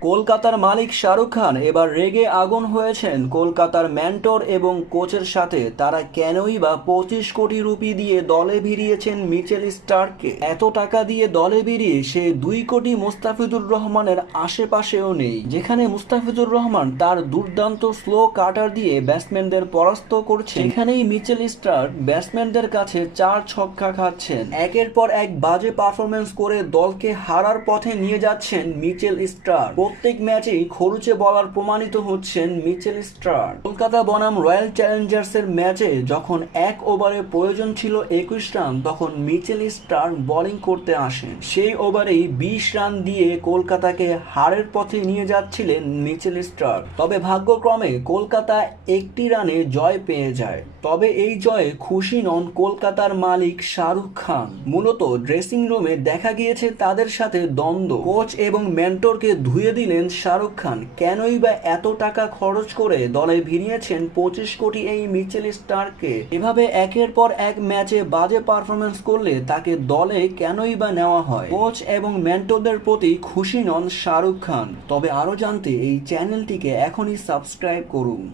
কলকাতার মালিক শাহরুখ খান এবার রেগে আগুন হয়েছেন কলকাতার মেন্টর এবং কোচের সাথে। তারা কেনই বা 25 কোটি রুপি দিয়ে দলে ভিড়িয়েছেন মিচেল স্টার্ককে। এত টাকা দিয়ে দলে ভিড়িয়ে সে 2 কোটি মুস্তাফিজুর রহমানের আশেপাশেও নেই, যেখানে মুস্তাফিজুর রহমান তার দুর্দান্ত স্লো কাটার দিয়ে ব্যাটসম্যানদের পরাস্ত করছে, সেখানেই মিচেল স্টার্ক ব্যাটসম্যানদের কাছে 4 ছক্কা খাচ্ছেন। একের পর এক বাজে পারফরমেন্স করে দলকে হারার পথে নিয়ে যাচ্ছেন মিচেল স্টার্ক। প্রত্যেক ম্যাচেই খরুচে বলার প্রমাণিত হচ্ছেন মিচেল স্টার্ক। কলকাতা বনাম রয়্যাল চ্যালেঞ্জার্সের ম্যাচে যখন 1 ওভারে প্রয়োজন ছিল 21 রান, তখন মিচেল স্টার্ক বোলিং করতে আসেন। সেই ওভারেই 20 রান দিয়ে কলকাতাকে হারের পথে নিয়ে যাচ্ছিলেন মিচেল স্টার্ক। তবে ভাগ্যক্রমে কলকাতা 1টি রানে জয় পেয়ে যায়। তবে এই জয়ে খুশি নন কলকাতার মালিক শাহরুখ খান। মূলত ড্রেসিং রুমে দেখা গিয়েছে তাদের সাথে দ্বন্দ্ব। কোচ এবং মেন্টরকে ধুয়ে দিলেন শাহরুখ খান। কেনই বা এত টাকা খরচ করে দলে ভিড়িয়েছেন 25 কোটি এই মিচেল স্টার্ককে? এভাবে একের পর এক ম্যাচে বাজে পারফরমেন্স করলে তাকে দলে কেনই বা নেওয়া হয়? কোচ এবং মেন্টরদের প্রতি খুশি নন শাহরুখ খান। তবে আরো জানতে এই চ্যানেলটিকে এখনই সাবস্ক্রাইব করুন।